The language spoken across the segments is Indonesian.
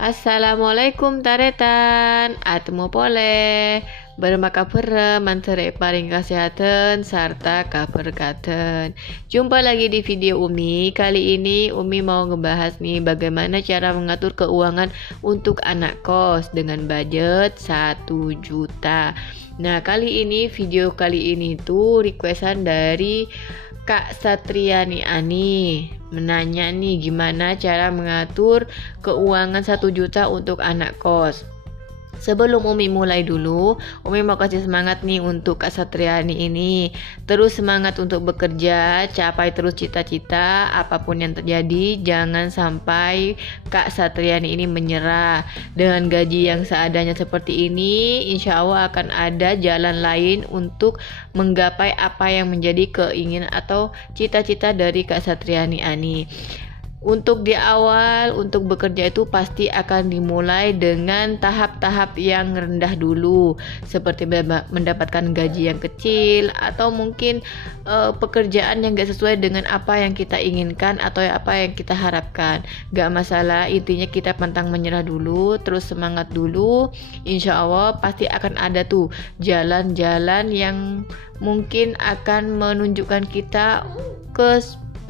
Assalamualaikum taretan, atmo pole. Bermakabar mantere paring kesehatan serta kaberkatan. Jumpa lagi di video Umi. Kali ini Umi mau ngebahas nih bagaimana cara mengatur keuangan untuk anak kos dengan budget 1 juta. Nah, video kali ini tuh requestan dari Kak Satriani Ani menanya nih gimana cara mengatur keuangan 1 juta untuk anak kos. Sebelum Umi mulai dulu, Umi mau kasih semangat nih untuk Kak Satriani ini. Terus semangat untuk bekerja, capai terus cita-cita, apapun yang terjadi, jangan sampai Kak Satriani ini menyerah. Dengan gaji yang seadanya seperti ini, insya Allah akan ada jalan lain untuk menggapai apa yang menjadi keinginan atau cita-cita dari Kak Satriani ini. Untuk di awal, untuk bekerja itu pasti akan dimulai dengan tahap-tahap yang rendah dulu, seperti mendapatkan gaji yang kecil atau mungkin pekerjaan yang gak sesuai dengan apa yang kita inginkan atau apa yang kita harapkan. Gak masalah, intinya kita pantang menyerah dulu, terus semangat dulu. Insya Allah pasti akan ada tuh jalan-jalan yang mungkin akan menunjukkan kita ke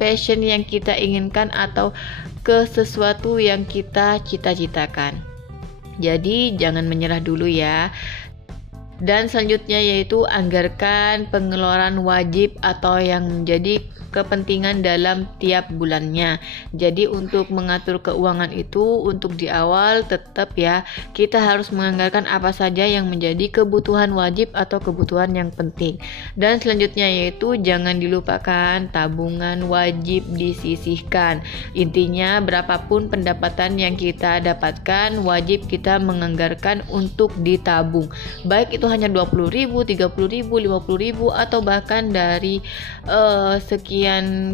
passion yang kita inginkan atau ke sesuatu yang kita cita-citakan. Jadi jangan menyerah dulu ya. Dan selanjutnya yaitu anggarkan pengeluaran wajib atau yang menjadi kepentingan dalam tiap bulannya. Jadi untuk mengatur keuangan itu untuk di awal tetap ya kita harus menganggarkan apa saja yang menjadi kebutuhan wajib atau kebutuhan yang penting. Dan selanjutnya yaitu jangan dilupakan tabungan wajib disisihkan. Intinya berapapun pendapatan yang kita dapatkan wajib kita menganggarkan untuk ditabung. Baik itu hanya 20.000, 30.000, 50.000 atau bahkan dari sekian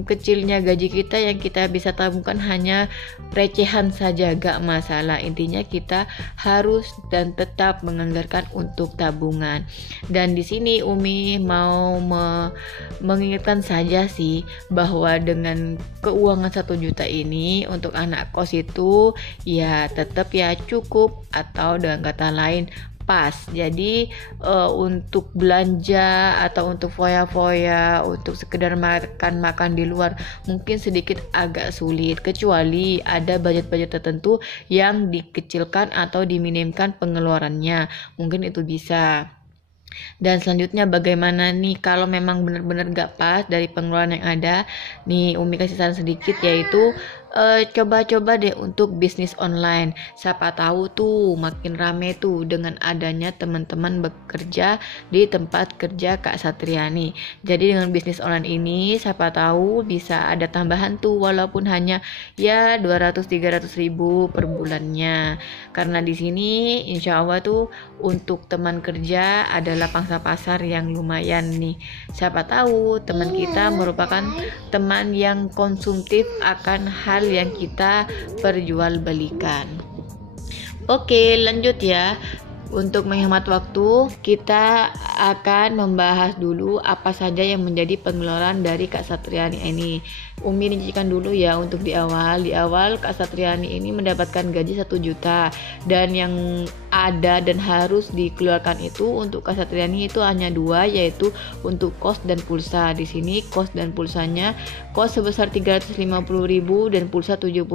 kecilnya gaji kita yang kita bisa tabungkan hanya recehan saja, gak masalah. Intinya kita harus dan tetap menganggarkan untuk tabungan. Dan di sini Umi mau mengingatkan saja sih bahwa dengan keuangan 1 juta ini untuk anak kos itu ya tetap ya cukup atau dengan kata lain pas. Jadi untuk belanja atau untuk foya-foya, untuk sekedar makan-makan di luar mungkin sedikit agak sulit, kecuali ada budget-budget tertentu yang dikecilkan atau diminimkan pengeluarannya, mungkin itu bisa. Dan selanjutnya bagaimana nih kalau memang benar-benar gak pas dari pengeluaran yang ada nih, Umi kasih saran sedikit yaitu coba-coba deh untuk bisnis online. Siapa tahu tuh makin rame tuh dengan adanya teman-teman bekerja di tempat kerja Kak Satriani. Jadi dengan bisnis online ini siapa tahu bisa ada tambahan tuh walaupun hanya ya 200-300 ribu per bulannya. Karena di sini insya Allah tuh untuk teman kerja adalah pangsa pasar yang lumayan nih. Siapa tahu teman kita merupakan teman yang konsumtif akan hal yang kita perjualbelikan. Oke, lanjut ya. Untuk menghemat waktu, kita akan membahas dulu apa saja yang menjadi pengeluaran dari Kak Satriani ini. Umi rincikan dulu ya untuk di awal. Di awal Kak Satriani ini mendapatkan gaji 1 juta dan yang ada dan harus dikeluarkan itu untuk Kak Satriani itu hanya 2, yaitu untuk kos dan pulsa. Di sini kos dan pulsanya, kos sebesar 350.000 dan pulsa 70.000.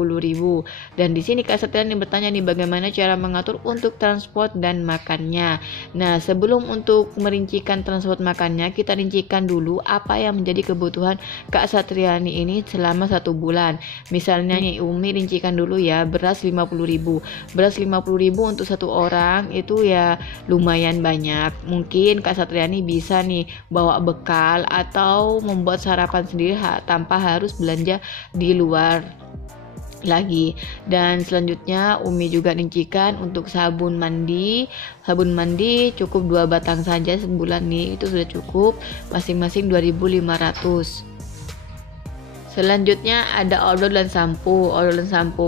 Dan di sini Kak Satriani bertanya nih bagaimana cara mengatur untuk transport dan makannya. Nah, sebelum untuk merincikan transport makannya, kita rincikan dulu apa yang menjadi kebutuhan Kak Satriani ini selama 1 bulan. Misalnya nih Umi rincikan dulu ya, beras 50.000. Beras 50.000 untuk satu orang itu ya lumayan banyak. Mungkin Kak Satriani bisa nih bawa bekal atau membuat sarapan sendiri tanpa harus belanja di luar lagi. Dan selanjutnya Umi juga rincikan untuk sabun mandi cukup 2 batang saja sebulan nih, itu sudah cukup, masing-masing 2.500. Selanjutnya ada odol dan sampo.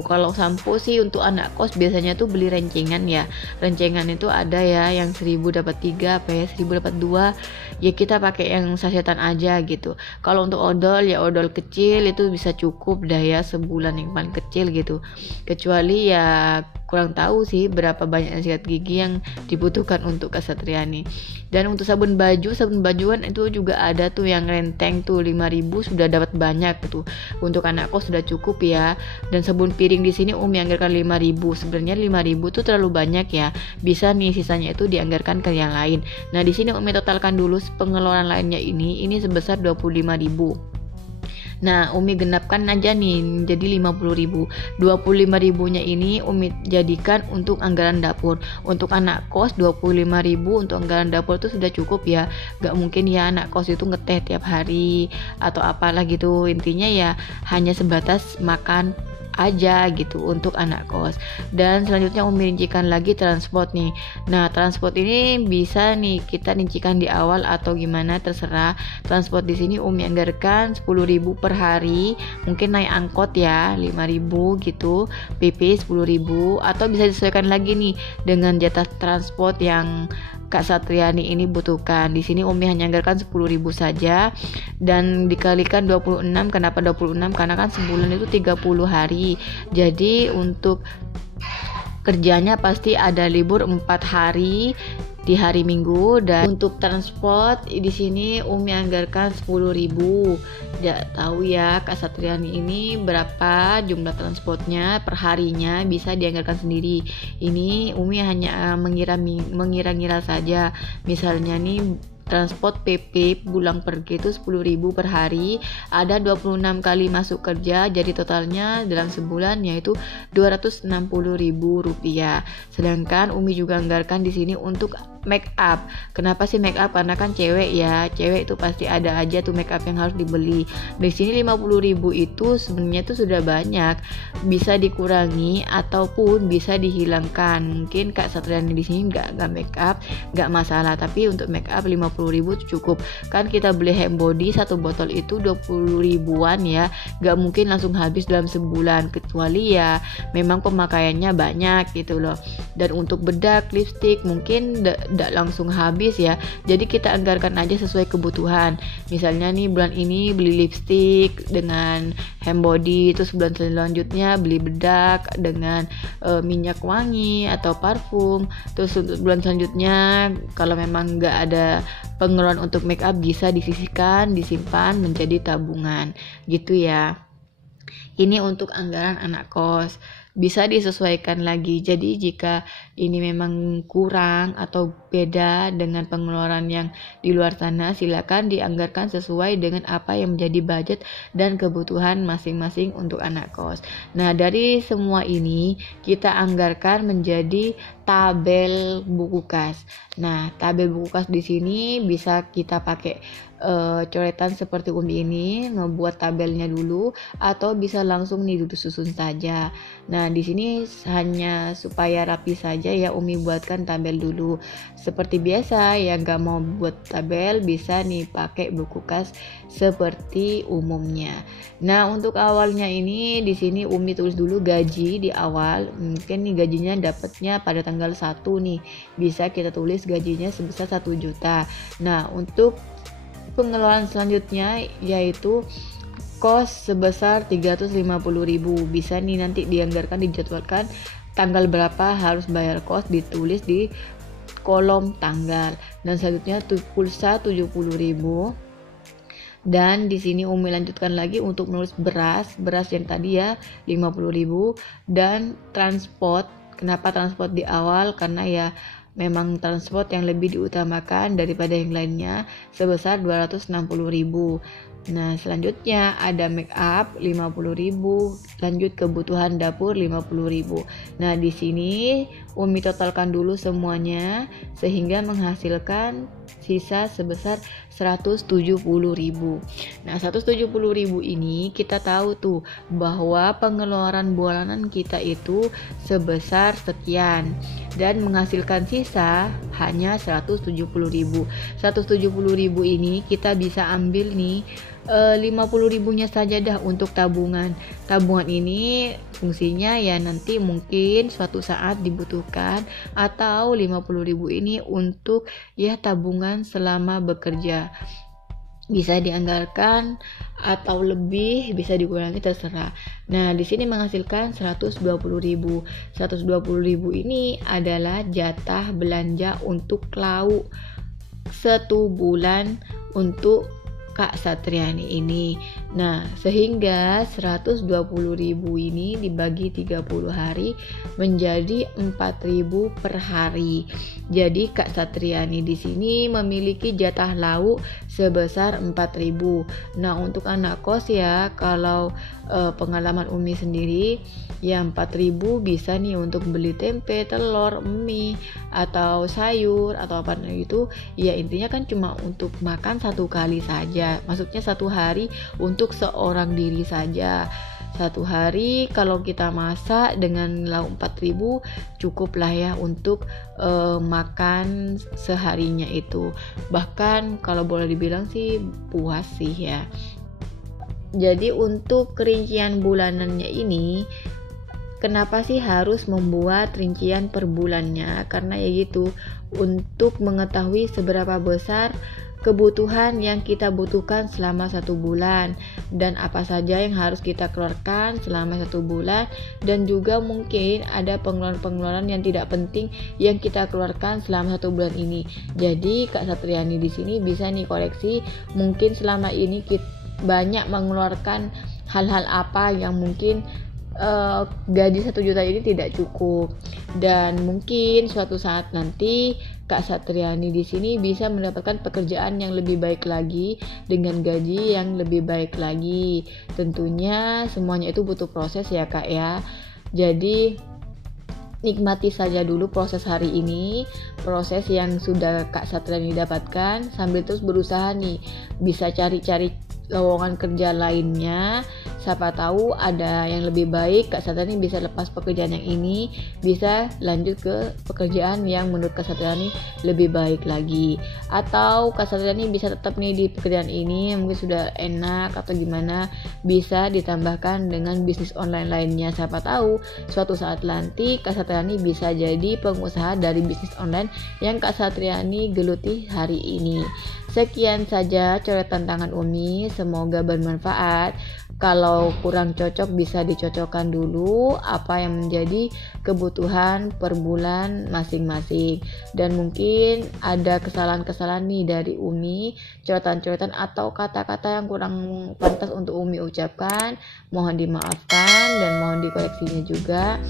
Kalau sampo sih untuk anak kos biasanya tuh beli rencengan ya. Rencengan itu ada ya yang 1000 dapat 3, 1000 dapat 2. Ya kita pakai yang sasetan aja gitu. Kalau untuk odol ya odol kecil itu bisa cukup dah ya sebulan yang paling kecil gitu. Kecuali ya kurang tahu sih berapa banyak sikat gigi yang dibutuhkan untuk Kak Satriani. Dan untuk sabun baju kan itu juga ada tuh yang renteng tuh 5.000 sudah dapat banyak tuh. Untuk anak kos sudah cukup ya. Dan sabun piring di sini Umi anggarkan 5.000. Sebenarnya 5.000 tuh terlalu banyak ya. Bisa nih sisanya itu dianggarkan ke yang lain. Nah, di sini Umi totalkan dulu pengeluaran lainnya ini sebesar 25.000. Nah, Umi genapkan aja nih jadi 50.000. 25.000-nya ini Umi jadikan untuk anggaran dapur. Untuk anak kos 25.000 untuk anggaran dapur itu sudah cukup ya. Gak mungkin ya anak kos itu ngeteh tiap hari atau apalah gitu. Intinya ya hanya sebatas makan aja gitu untuk anak kos. Dan selanjutnya Umi rincikan lagi transport nih. Nah, transport ini bisa nih kita rincikan di awal atau gimana terserah. Transport di sini Umi anggarkan 10.000 per hari. Mungkin naik angkot ya 5.000 gitu, PP 10.000 atau bisa disesuaikan lagi nih dengan jatah transport yang Kak Satriani ini butuhkan. Di sini Umi hanya anggarkan 10.000 saja dan dikalikan 26. Kenapa 26? Karena kan sebulan itu 30 hari. Jadi untuk kerjanya pasti ada libur 4 hari di hari Minggu. Dan untuk transport di sini Umi anggarkan 10.000. Tidak tahu ya Kak Satriani ini berapa jumlah transportnya per harinya, bisa dianggarkan sendiri. Ini Umi hanya mengira-ngira saja. Misalnya nih transport PP pulang pergi itu 10.000 per hari, ada 26 kali masuk kerja, jadi totalnya dalam sebulan yaitu 260.000 rupiah. Sedangkan Umi juga anggarkan di sini untuk make up. Kenapa sih make up? Karena kan cewek ya, cewek itu pasti ada aja tuh make up yang harus dibeli. Di sini 50.000 itu sebenarnya itu sudah banyak, bisa dikurangi ataupun bisa dihilangkan. Mungkin Kak Satriani di sini nggak make up, nggak masalah. Tapi untuk make up 50.000 itu cukup. Kan kita beli hand body satu botol itu 20 ribuan ya, nggak mungkin langsung habis dalam sebulan kecuali ya memang pemakaiannya banyak gitu loh. Dan untuk bedak, lipstick mungkin tidak langsung habis ya, jadi kita anggarkan aja sesuai kebutuhan. Misalnya nih bulan ini beli lipstick dengan hand body, terus bulan selanjutnya beli bedak dengan minyak wangi atau parfum, terus untuk bulan selanjutnya kalau memang nggak ada pengeluaran untuk make up bisa disisihkan, disimpan menjadi tabungan gitu ya. Ini untuk anggaran anak kos, bisa disesuaikan lagi. Jadi jika ini memang kurang atau beda dengan pengeluaran yang di luar sana, silakan dianggarkan sesuai dengan apa yang menjadi budget dan kebutuhan masing-masing untuk anak kos. Nah, dari semua ini kita anggarkan menjadi tabel buku kas. Nah, tabel buku kas di sini bisa kita pakai coretan seperti Umi ini, ngebuat tabelnya dulu atau bisa langsung nih duduk susun saja. Nah, di sini hanya supaya rapi saja ya Umi buatkan tabel dulu. Seperti biasa ya, nggak mau buat tabel bisa nih pakai buku kas seperti umumnya. Nah, untuk awalnya ini di sini Umi tulis dulu gaji di awal. Mungkin nih gajinya dapatnya pada tanggal 1 nih. Bisa kita tulis gajinya sebesar 1 juta. Nah, untuk pengeluaran selanjutnya yaitu kos sebesar 350.000. Bisa nih nanti dianggarkan, dijadwalkan tanggal berapa harus bayar kos, ditulis di kolom tanggal. Dan selanjutnya pulsa 70.000. Dan di sini Umi lanjutkan lagi untuk menulis beras yang tadi ya 50.000. Dan transport, kenapa transport di awal? Karena ya memang transport yang lebih diutamakan daripada yang lainnya sebesar 260.000. Nah, selanjutnya ada make up 50.000, lanjut kebutuhan dapur 50.000. Nah, di sini Umi totalkan dulu semuanya sehingga menghasilkan sisa sebesar 170.000. Nah, 170.000 ini kita tahu tuh bahwa pengeluaran bulanan kita itu sebesar sekian dan menghasilkan sisa hanya 170.000. 170.000 ini kita bisa ambil nih 50.000-nya saja dah untuk tabungan. Tabungan ini fungsinya ya nanti mungkin suatu saat dibutuhkan, atau 50.000 ini untuk ya tabungan selama bekerja. bisa dianggarkan atau lebih, bisa dikurangi, terserah. Nah, di sini menghasilkan 120.000. 120.000 ini adalah jatah belanja untuk lauk 1 bulan untuk Kak Satriani ini. Nah, sehingga 120.000 ini dibagi 30 hari menjadi 4.000 per hari. Jadi Kak Satriani di sini memiliki jatah lauk sebesar 4.000. Nah, untuk anak kos ya, kalau pengalaman Umi sendiri ya 4.000 bisa nih untuk beli tempe, telur, mie atau sayur atau apa gitu. Ya intinya kan cuma untuk makan 1 kali saja. Maksudnya 1 hari untuk seorang diri saja. 1 hari kalau kita masak dengan lauk 4.000 cukup lah ya untuk makan seharinya itu. Bahkan kalau boleh dibilang sih puas sih ya. Jadi untuk rincian bulanannya ini, kenapa sih harus membuat rincian per bulannya? Karena ya gitu, untuk mengetahui seberapa besar kebutuhan yang kita butuhkan selama 1 bulan dan apa saja yang harus kita keluarkan selama 1 bulan, dan juga mungkin ada pengeluaran-pengeluaran yang tidak penting yang kita keluarkan selama 1 bulan ini. Jadi Kak Satriani di sini bisa nih koreksi, mungkin selama ini kita banyak mengeluarkan hal-hal apa yang mungkin gaji 1 juta ini tidak cukup, dan mungkin suatu saat nanti Kak Satriani di sini bisa mendapatkan pekerjaan yang lebih baik lagi dengan gaji yang lebih baik lagi. Tentunya semuanya itu butuh proses ya Kak ya. Jadi nikmati saja dulu proses hari ini, proses yang sudah Kak Satriani dapatkan, sambil terus berusaha nih bisa cari-cari lowongan kerja lainnya. Siapa tahu ada yang lebih baik, Kak Satriani bisa lepas pekerjaan yang ini, bisa lanjut ke pekerjaan yang menurut Kak Satriani lebih baik lagi. Atau Kak Satriani bisa tetap nih di pekerjaan ini, mungkin sudah enak atau gimana, bisa ditambahkan dengan bisnis online lainnya. Siapa tahu suatu saat nanti Kak Satriani bisa jadi pengusaha dari bisnis online yang Kak Satriani geluti hari ini. Sekian saja coretan tangan Umi, semoga bermanfaat. Kalau kurang cocok bisa dicocokkan dulu apa yang menjadi kebutuhan per bulan masing-masing. Dan mungkin ada kesalahan-kesalahan nih dari Umi, coretan-coretan atau kata-kata yang kurang pantas untuk Umi ucapkan, mohon dimaafkan dan mohon dikoreksinya juga.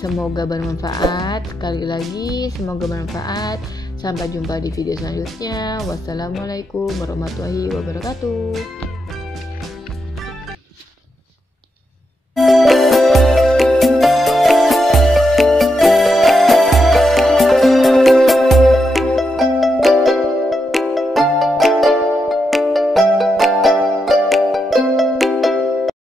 Semoga bermanfaat. Sekali lagi semoga bermanfaat. Sampai jumpa di video selanjutnya. Wassalamualaikum warahmatullahi wabarakatuh.